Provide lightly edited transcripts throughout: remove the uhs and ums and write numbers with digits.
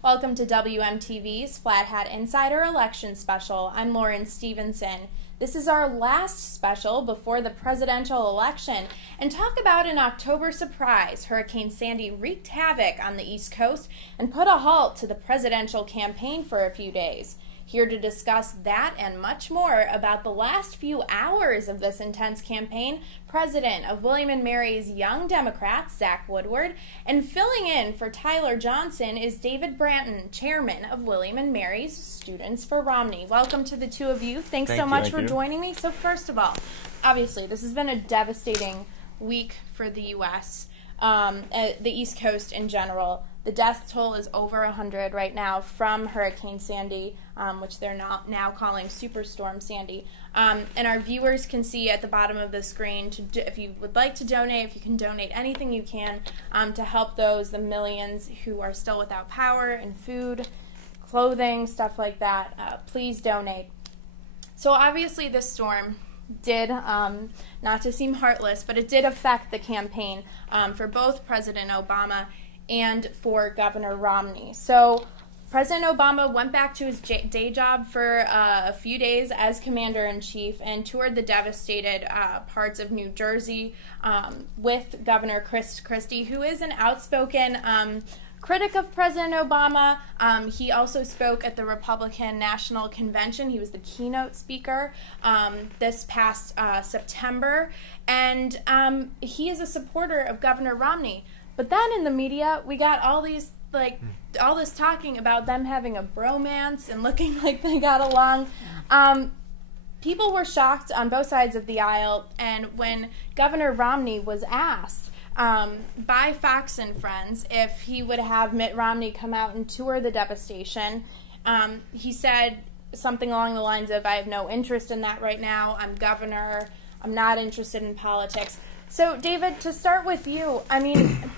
Welcome to WMTV's Flat Hat Insider Election Special. I'm Lauren Stephenson. This is our last special before the presidential election. And talk about an October surprise. Hurricane Sandy wreaked havoc on the East Coast and put a halt to the presidential campaign for a few days. Here to discuss that and much more about the last few hours of this intense campaign, President of William & Mary's Young Democrats, Zach Woodward, and filling in for Tyler Johnson is David Branton, Chairman of William & Mary's Students for Romney. Welcome to the two of you. Thanks so much for joining me. So first of all, obviously this has been a devastating week for the U.S., the East Coast in general. The death toll is over 100 right now from Hurricane Sandy, which they're now calling Superstorm Sandy. And our viewers can see at the bottom of the screen, if you would like to donate, if you can donate anything you can to help the millions who are still without power and food, clothing, stuff like that. Please donate. So obviously this storm did, not to seem heartless, but it did affect the campaign for both President Obama and for Governor Romney. So President Obama went back to his day job for a few days as Commander-in-Chief and toured the devastated parts of New Jersey with Governor Christie, who is an outspoken critic of President Obama. He also spoke at the Republican National Convention. He was the keynote speaker this past September, and he is a supporter of Governor Romney. But then in the media, we got all this talking about them having a bromance and looking like they got along. People were shocked on both sides of the aisle, and when Governor Romney was asked by Fox and Friends if he would have Mitt Romney come out and tour the devastation, he said something along the lines of, "I have no interest in that right now. I'm governor. I'm not interested in politics." So, David, to start with you, I mean,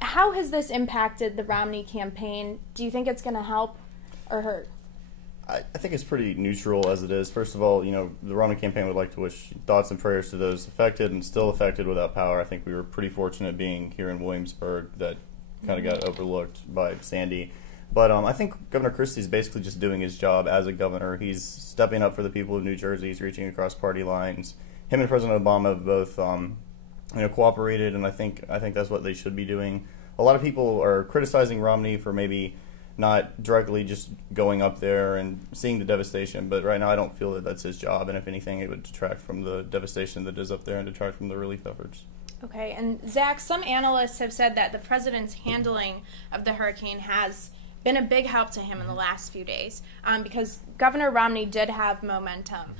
how has this impacted the Romney campaign? Do you think it's going to help or hurt? I think it's pretty neutral as it is. First of all, the Romney campaign would like to wish thoughts and prayers to those affected and still affected without power. I think we were pretty fortunate being here in Williamsburg that kind of got overlooked by Sandy. But I think Governor Christie is basically just doing his job as a governor. He's stepping up for the people of New Jersey. He's reaching across party lines. Him and President Obama have both cooperated, and I think that's what they should be doing. A lot of people are criticizing Romney for maybe not directly just going up there and seeing the devastation, but right now I don't feel that that's his job, and if anything, it would detract from the devastation that is up there and detract from the relief efforts. Okay, and Zach, some analysts have said that the president's handling of the hurricane has been a big help to him in the last few days because Governor Romney did have momentum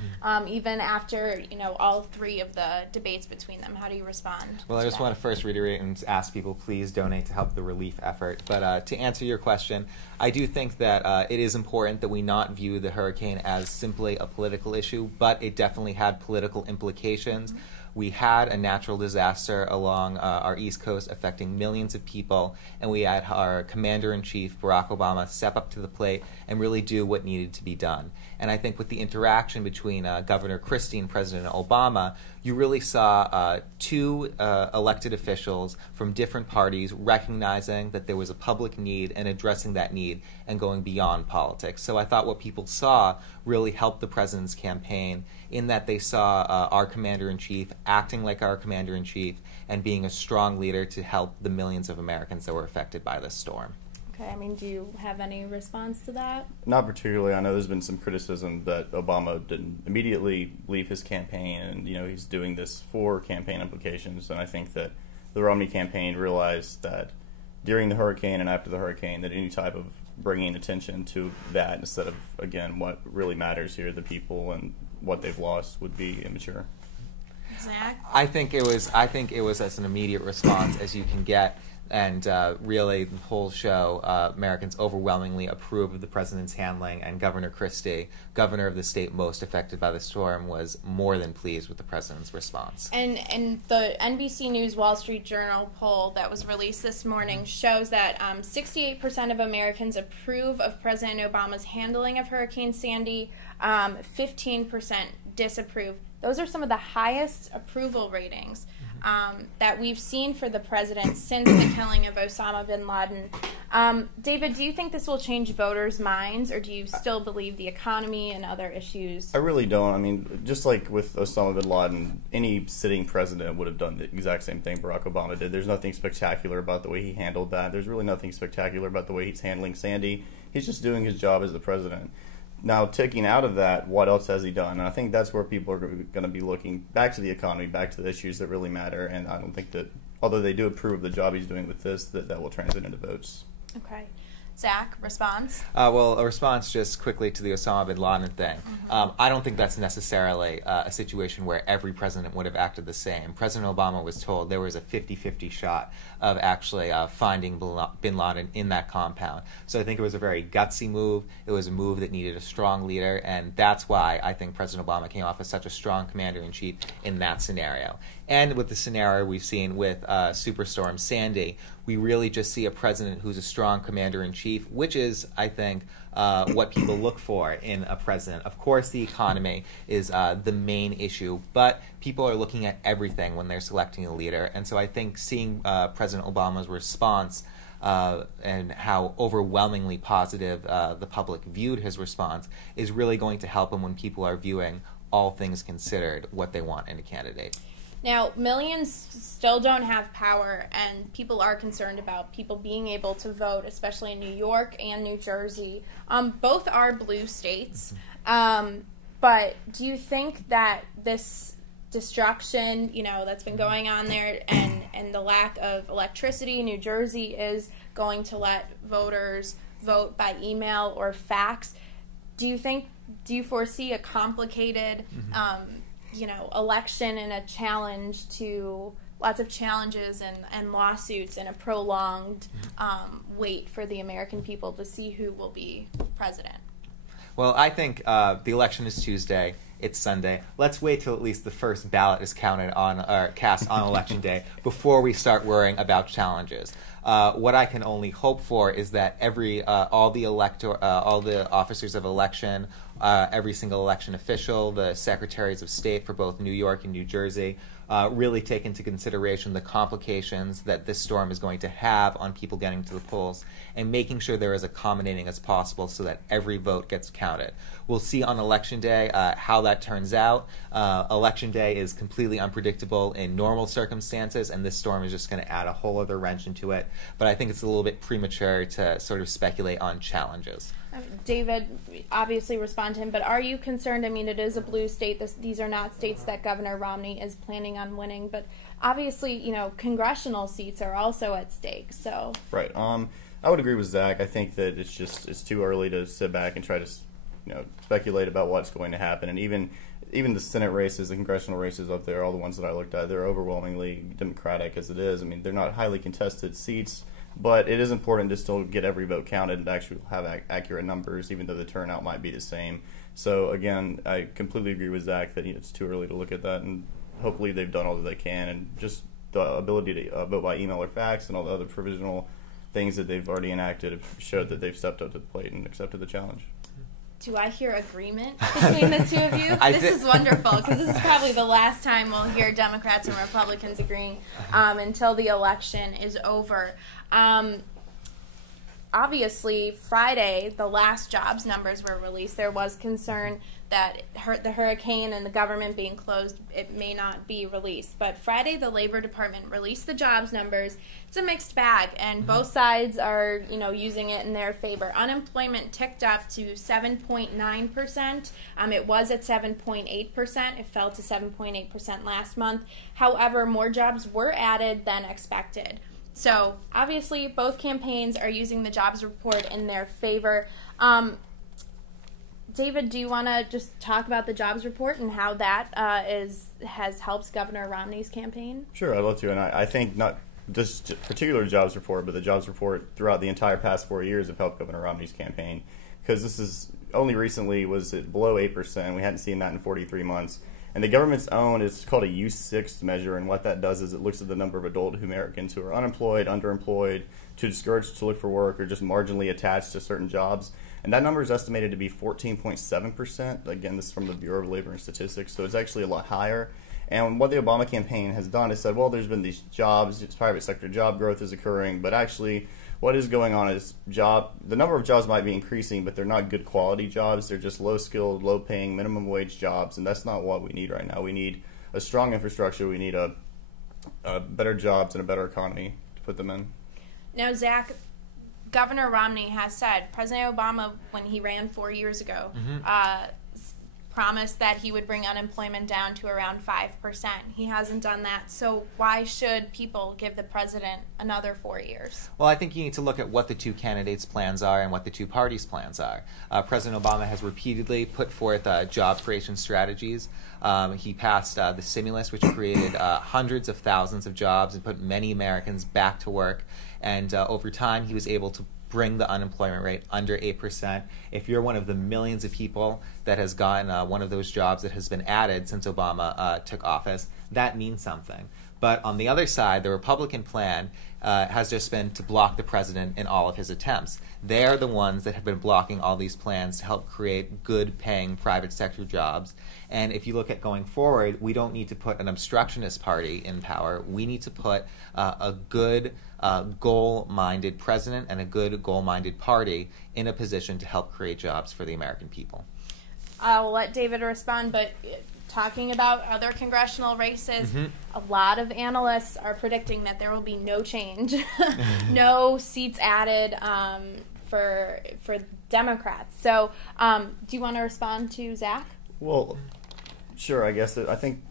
even after all three of the debates between them. How do you respond? Well, I just want to first reiterate and ask people, please donate to help the relief effort. But to answer your question, I do think that it is important that we not view the hurricane as simply a political issue, but it definitely had political implications. Mm-hmm. We had a natural disaster along our East Coast affecting millions of people, and we had our Commander-in-Chief, Barack Obama, step up to the plate and really do what needed to be done. And I think with the interaction between Governor Christie and President Obama, you really saw two elected officials from different parties recognizing that there was a public need and addressing that need and going beyond politics. So I thought what people saw really helped the president's campaign in that they saw our Commander-in-Chief acting like our Commander-in-Chief and being a strong leader to help the millions of Americans that were affected by this storm. Okay, I mean, do you have any response to that? Not particularly. I know there's been some criticism that Obama didn't immediately leave his campaign, and he's doing this for campaign implications. And I think that the Romney campaign realized that during the hurricane and after the hurricane, that any type of bringing attention to that instead of, again, what really matters here, the people and what they've lost, would be immature. Zach? I think it was as an immediate response as you can get. And really, the polls show Americans overwhelmingly approve of the president's handling, and Governor Christie, governor of the state most affected by the storm, was more than pleased with the president's response. And the NBC News Wall Street Journal poll that was released this morning shows that 68% of Americans approve of President Obama's handling of Hurricane Sandy, 15% disapprove. Those are some of the highest approval ratings that we've seen for the president since the killing of Osama bin Laden. David, do you think this will change voters' minds, or do you still believe the economy and other issues? I really don't. I mean, just like with Osama bin Laden, any sitting president would have done the exact same thing Barack Obama did. There's nothing spectacular about the way he handled that. There's really nothing spectacular about the way he's handling Sandy. He's just doing his job as the president. Now, taking out of that, what else has he done? And I think that's where people are going to be looking back to the economy, back to the issues that really matter. And I don't think that, although they do approve of the job he's doing with this, that will translate into votes. Okay. Zach, response? Well, a response just quickly to the Osama bin Laden thing. I don't think that's necessarily a situation where every president would have acted the same. President Obama was told there was a 50-50 shot of actually finding bin Laden in that compound. So I think it was a very gutsy move. It was a move that needed a strong leader, and that's why I think President Obama came off as such a strong commander-in-chief in that scenario. And with the scenario we've seen with Superstorm Sandy, we really just see a president who's a strong commander-in-chief, which is, I think, what people look for in a president. Of course, the economy is the main issue, but people are looking at everything when they're selecting a leader. And so I think seeing President Obama's response and how overwhelmingly positive the public viewed his response is really going to help him when people are viewing, all things considered, what they want in a candidate. Now, millions still don't have power, and people are concerned about people being able to vote, especially in New York and New Jersey. Both are blue states, but do you think that this destruction, that's been going on there, and the lack of electricity in New Jersey is going to let voters vote by email or fax? Do you foresee a complicated election and a challenge to lots of challenges and lawsuits and a prolonged wait for the American people to see who will be president? Well, I think the election is Tuesday. It's Sunday. Let's wait till at least the first ballot is cast on Election Day before we start worrying about challenges. What I can only hope for is that all the officers of election, every single election official, the secretaries of state for both New York and New Jersey, really take into consideration the complications that this storm is going to have on people getting to the polls, and making sure they're as accommodating as possible so that every vote gets counted. We'll see on Election Day how that turns out. Election Day is completely unpredictable in normal circumstances, and this storm is just going to add a whole other wrench into it. But I think it's a little bit premature to sort of speculate on challenges. David, obviously respond to him, but are you concerned? I mean, it is a blue state. These are not states that Governor Romney is planning on winning, but obviously, congressional seats are also at stake. So right. I would agree with Zach. I think that it's too early to sit back and try to speculate about what's going to happen. And even the Senate races, the congressional races up there, all the ones that I looked at, they're overwhelmingly Democratic as it is. I mean, they're not highly contested seats, but it is important to still get every vote counted and actually have accurate numbers, even though the turnout might be the same. So again, I completely agree with Zach that it's too early to look at that, and hopefully they've done all that they can, and just the ability to vote by email or fax and all the other provisional things that they've already enacted have showed that they've stepped up to the plate and accepted the challenge. Do I hear agreement between the two of you? This is wonderful, because this is probably the last time we'll hear Democrats and Republicans agreeing until the election is over. Obviously, Friday, the last jobs numbers were released. There was concern that the hurricane and the government being closed, it may not be released. But Friday, the Labor Department released the jobs numbers. It's a mixed bag, and both sides are, using it in their favor. Unemployment ticked up to 7.9%. It was at 7.8%. It fell to 7.8% last month. However, more jobs were added than expected. So, obviously, both campaigns are using the jobs report in their favor. David, do you want to just talk about the jobs report and how that has helped Governor Romney's campaign? Sure, I'd love to. And I think not just a particular jobs report, but the jobs report throughout the entire past 4 years have helped Governor Romney's campaign, because this is only recently was it below 8%. We hadn't seen that in 43 months. And the government's own, it's called a U6 measure, and what that does is it looks at the number of adult Americans who are unemployed, underemployed, too discouraged to look for work, or just marginally attached to certain jobs. And that number is estimated to be 14.7%. Again, this is from the Bureau of Labor and Statistics, so it's actually a lot higher. And what the Obama campaign has done is said, well, there's been these jobs, private sector job growth is occurring, but actually what is going on is the number of jobs might be increasing, but they're not good quality jobs. They're just low-skilled, low-paying, minimum-wage jobs, and that's not what we need right now. We need a strong infrastructure. We need a better jobs and a better economy to put them in. Now, Zach, Governor Romney has said, President Obama, when he ran 4 years ago, promised that he would bring unemployment down to around 5%. He hasn't done that. So why should people give the president another 4 years? Well, I think you need to look at what the two candidates' plans are and what the two parties' plans are. President Obama has repeatedly put forth job creation strategies. He passed the stimulus, which created hundreds of thousands of jobs and put many Americans back to work. And over time, he was able to bring the unemployment rate under 8%. If you're one of the millions of people that has gotten one of those jobs that has been added since Obama took office, that means something. But on the other side, the Republican plan has just been to block the president in all of his attempts. They are the ones that have been blocking all these plans to help create good-paying private sector jobs. And if you look at going forward, we don't need to put an obstructionist party in power. We need to put a good goal-minded president and a good goal-minded party in a position to help create jobs for the American people. I'll let David respond, but talking about other congressional races, a lot of analysts are predicting that there will be no change, no seats added for Democrats. So do you want to respond to Zach? Well, sure, I guess. I think,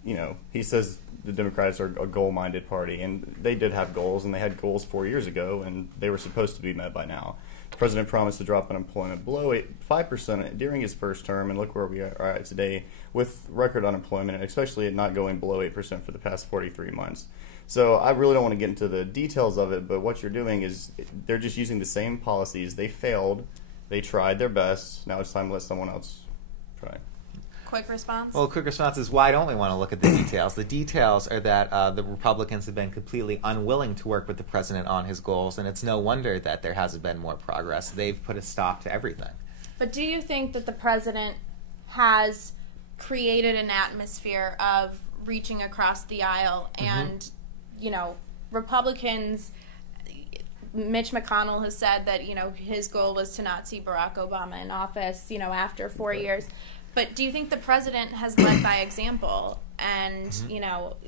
he says the Democrats are a goal-minded party, and they did have goals, and they had goals 4 years ago, and they were supposed to be met by now. The president promised to drop unemployment below 5% during his first term, and look where we are at today with record unemployment, and especially it not going below 8% for the past 43 months. So I really don't want to get into the details of it, but what you're doing is they're just using the same policies. They failed. They tried their best. Now it's time to let someone else try. Quick response? Well, quick response is why don't we want to look at the details? The details are that the Republicans have been completely unwilling to work with the president on his goals, and it's no wonder that there hasn't been more progress. They've put a stop to everything. But do you think that the president has created an atmosphere of reaching across the aisle and, Republicans, Mitch McConnell has said that, his goal was to not see Barack Obama in office, after 4 years. But do you think the president has led by example? And,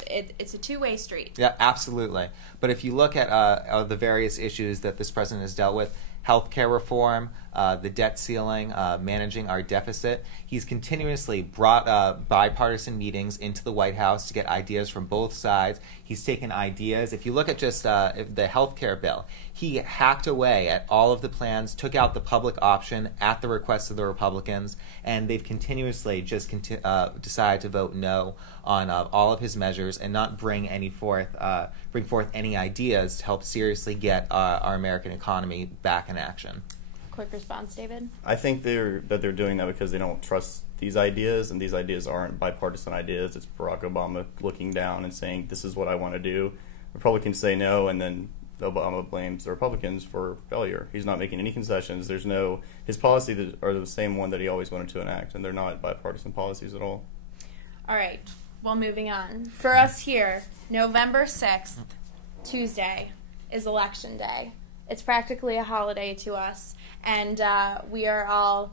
it's a two-way street. Yeah, absolutely. But if you look at the various issues that this president has dealt with, healthcare reform, the debt ceiling, managing our deficit, he's continuously brought bipartisan meetings into the White House to get ideas from both sides. He's taken ideas. If you look at just the healthcare bill, he hacked away at all of the plans, took out the public option at the request of the Republicans, and they've continuously just decided to vote no on all of his measures and not bring forth any ideas to help seriously get our American economy back in action. Quick response, David? I think they're doing that because they don't trust these ideas, and these ideas aren't bipartisan ideas. It's Barack Obama looking down and saying, this is what I want to do. Republicans say no, and then Obama blames the Republicans for failure. He's not making any concessions. His policies are the same one that he always wanted to enact, and they're not bipartisan policies at all. All right. Well, moving on. For us here, November 6th, Tuesday, is Election Day. It's practically a holiday to us, and we are all,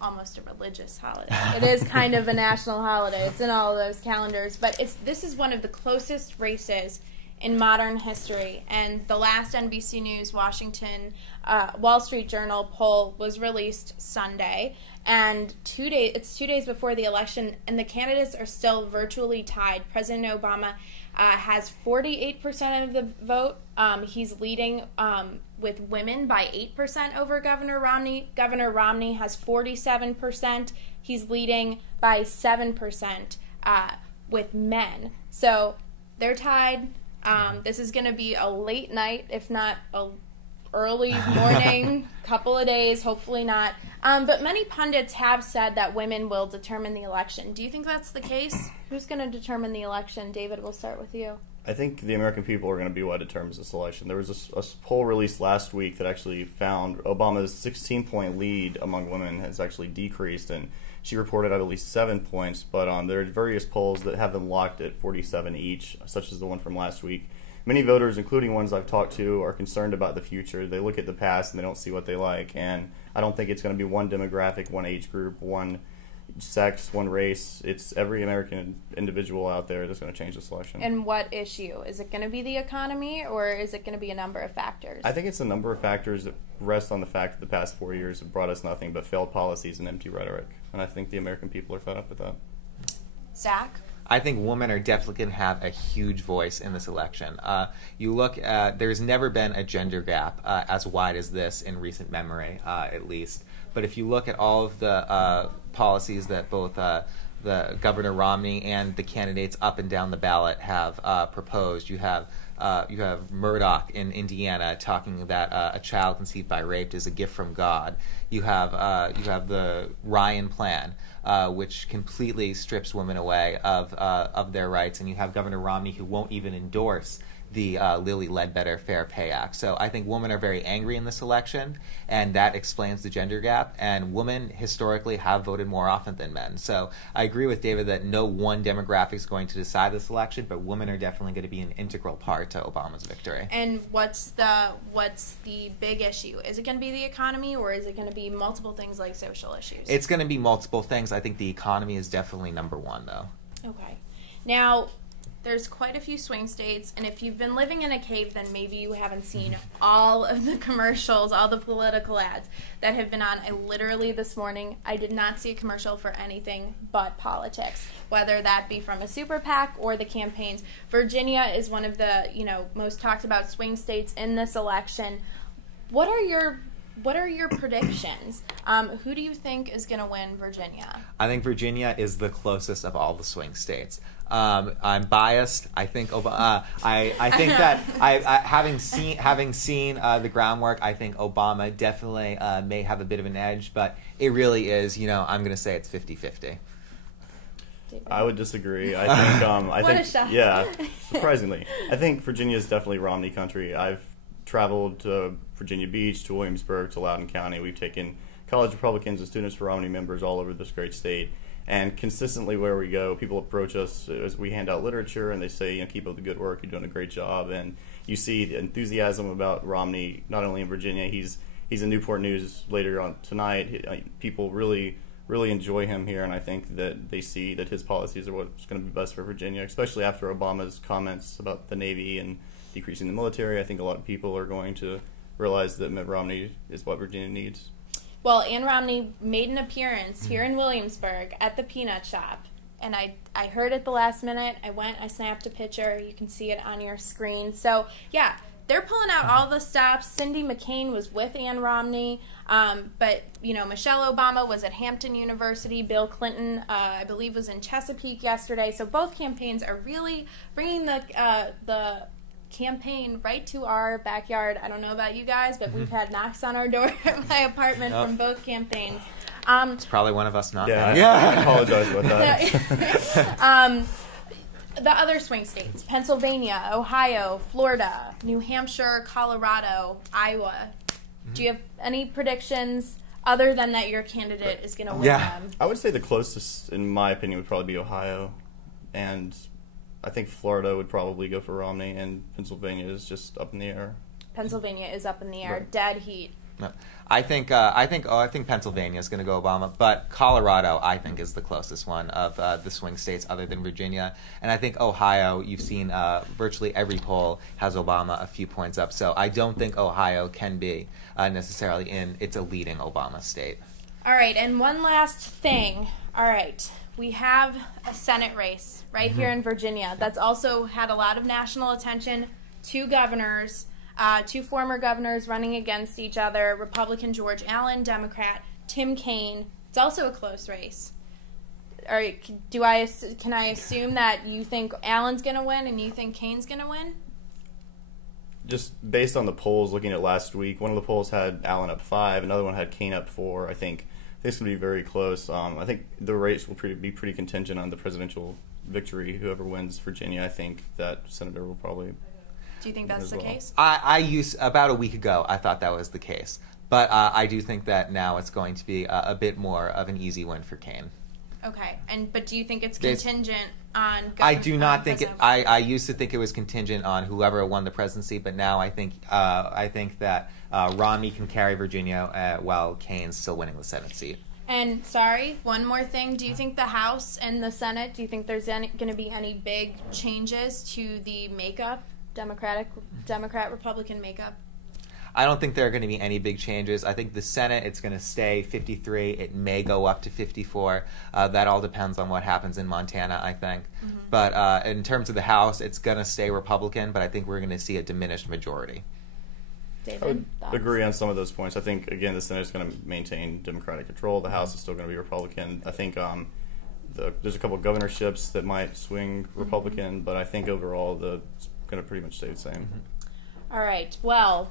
almost a religious holiday. It is kind of a national holiday. It's in all of those calendars, but this is one of the closest races in modern history, and the last NBC News Wall Street Journal poll was released Sunday, and it's 2 days before the election, and the candidates are still virtually tied. President Obama has 48% of the vote. He's leading with women by 8% over Governor Romney. Governor Romney has 47%. He's leading by 7% with men. So they're tied. This is going to be a late night, if not a early morning, couple of days, hopefully not. But many pundits have said that women will determine the election. Do you think that's the case? Who's going to determine the election? David, we'll start with you. I think the American people are going to be what determines this election. There was a poll released last week that actually found Obama's 16-point lead among women has actually decreased, and she reported, I believe, 7 points, but there are various polls that have them locked at 47 each, such as the one from last week. Many voters, including ones I've talked to, are concerned about the future. They look at the past and they don't see what they like, and I don't think it's going to be one demographic, one age group, one sex, one race. It's every American individual out there that's going to change this election. And what issue? Is it going to be the economy, or is it going to be a number of factors? I think it's a number of factors that rest on the fact that the past 4 years have brought us nothing but failed policies and empty rhetoric. And I think the American people are fed up with that. Zach? I think women are definitely going to have a huge voice in this election. You look at, there's never been a gender gap as wide as this in recent memory, at least. But if you look at all of the policies that both the Governor Romney and the candidates up and down the ballot have proposed, you have Murdoch in Indiana talking that a child conceived by rape is a gift from God. You have the Ryan plan, which completely strips women away of their rights, and you have Governor Romney who won't even endorse the Lilly Ledbetter Fair Pay Act. So I think women are very angry in this election, and that explains the gender gap. And women historically have voted more often than men. So I agree with David that no one demographic is going to decide this election, but women are definitely going to be an integral part to Obama's victory. And what's the big issue? Is it going to be the economy, or is it going to be multiple things like social issues? It's going to be multiple things. I think the economy is definitely number one, though. Okay. Now, there's quite a few swing states, and if you've been living in a cave, then maybe you haven't seen all of the commercials, all the political ads that have been on. Literally this morning, I did not see a commercial for anything but politics, whether that be from a super PAC or the campaigns. Virginia is one of the most talked about swing states in this election. What are your predictions? Who do you think is going to win Virginia? I think Virginia is the closest of all the swing states. I'm biased. I think I think that having seen the groundwork, I think Obama definitely may have a bit of an edge, but it really is. I'm going to say it's 50-50. I would disagree. I think a shock. Yeah, surprisingly, I think Virginia is definitely Romney country. I've traveled to Virginia Beach, to Williamsburg, to Loudoun County. We've taken college Republicans and students for Romney members all over this great state. And consistently where we go, people approach us as we hand out literature, and they say, keep up the good work, you're doing a great job. And you see the enthusiasm about Romney, not only in Virginia, he's in Newport News later on tonight. People really enjoy him here, and I think that they see that his policies are what's going to be best for Virginia, especially after Obama's comments about the Navy and decreasing the military. I think a lot of people are going to realize that Mitt Romney is what Virginia needs. Well, Ann Romney made an appearance here in Williamsburg at the Peanut Shop, and I heard it the last minute. I snapped a picture. You can see it on your screen. So, yeah, they're pulling out all the stops. Cindy McCain was with Ann Romney, but, Michelle Obama was at Hampton University. Bill Clinton, I believe, was in Chesapeake yesterday. So both campaigns are really bringing the campaign right to our backyard. I don't know about you guys, but we've had knocks on our door at my apartment from both campaigns. It's probably one of us knocking. I apologize about that. The other swing states: Pennsylvania, Ohio, Florida, New Hampshire, Colorado, Iowa. Do you have any predictions other than that your candidate is going to win them? I would say the closest, in my opinion, would probably be Ohio, and I think Florida would probably go for Romney, and Pennsylvania is just up in the air. Pennsylvania is up in the air. Right. Dead heat. No. I think Pennsylvania is going to go Obama, but Colorado I think is the closest one of the swing states other than Virginia, and I think Ohio. You've seen virtually every poll has Obama a few points up, so I don't think Ohio can be necessarily it's a leading Obama state. All right, and one last thing. All right, we have a Senate race right here in Virginia that's also had a lot of national attention. Two governors. Two former governors running against each other, Republican George Allen, Democrat Tim Kaine. It's also a close race. Can I assume that you think Allen's going to win and you think Kaine's going to win? Just based on the polls, looking at last week, one of the polls had Allen up 5, another one had Kaine up 4. I think this can be very close. I think the race will be pretty contingent on the presidential victory. Whoever wins Virginia, I think that senator will probably... Do you think that's the case? I used about a week ago. I thought that was the case, But I do think that now it's going to be a bit more of an easy win for Kaine. Okay, but do you think it's contingent on? I do not think it. I used to think it was contingent on whoever won the presidency, but now I think that Romney can carry Virginia while Kaine's still winning the Senate seat. And sorry, one more thing. Do you think the House and the Senate? Do you think there's going to be any big changes to the makeup, Democrat-Republican makeup? I don't think there are going to be any big changes. I think the Senate, it's going to stay 53. It may go up to 54. That all depends on what happens in Montana, I think. Mm-hmm. But in terms of the House, it's going to stay Republican, but I think we're going to see a diminished majority. David, I would agree on some of those points. I think, again, the Senate is going to maintain Democratic control. The House is still going to be Republican. I think there's a couple of governorships that might swing Republican, mm-hmm. but I think overall it's going to pretty much stay the same. Mm-hmm. All right. Well,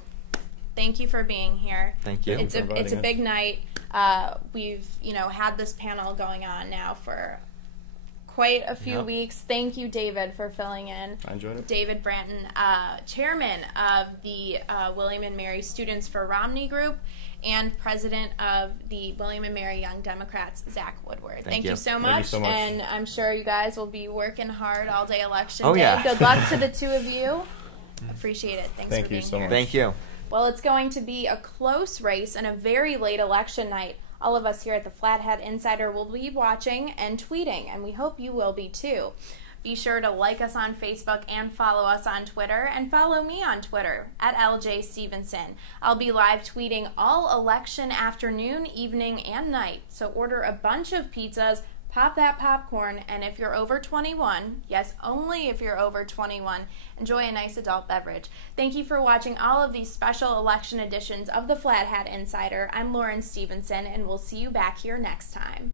thank you for being here. Thank you. It's a big night. We've had this panel going on now for quite a few weeks. Thank you, David, for filling in. I enjoyed it. David Branton, chairman of the William and Mary Students for Romney Group and president of the William and Mary Young Democrats, Zach Woodward. Thank you so much. Thank you so much. And I'm sure you guys will be working hard all day election day. Yeah. Good luck to the two of you. Appreciate it. Thanks for being so here. much. Thank you. Well, it's going to be a close race and a very late election night. All of us here at the Flathead Insider will be watching and tweeting, and we hope you will be too. Be sure to like us on Facebook and follow us on Twitter, and follow me on Twitter at LJ Stephenson. I'll be live tweeting all election afternoon, evening, and night, so order a bunch of pizzas, pop that popcorn, and if you're over 21, yes, only if you're over 21, enjoy a nice adult beverage. Thank you for watching all of these special election editions of the Flat Hat Insider. I'm Lauren Stephenson, and we'll see you back here next time.